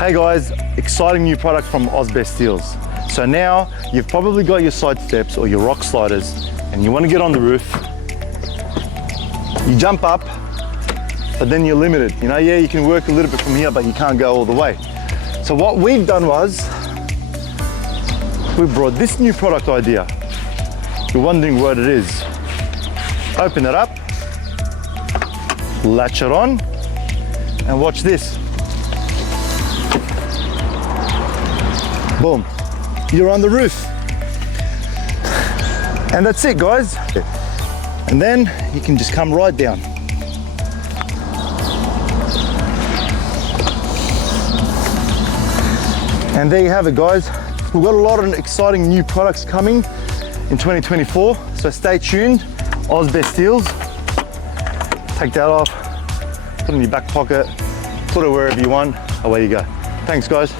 Hey guys, exciting new product from Best Steels. So now you've probably got your side steps or your rock sliders and you want to get on the roof. You jump up, but then you're limited. You know, yeah, you can work a little bit from here, but you can't go all the way. So what we've done was, we brought this new product idea. You're wondering what it is. Open it up, latch it on, and watch this. Boom, you're on the roof. And that's it, guys. And then you can just come right down. And there you have it, guys. We've got a lot of exciting new products coming in 2024, so stay tuned. Best Steels. Take that off, put it in your back pocket, put it wherever you want, away you go. Thanks, guys.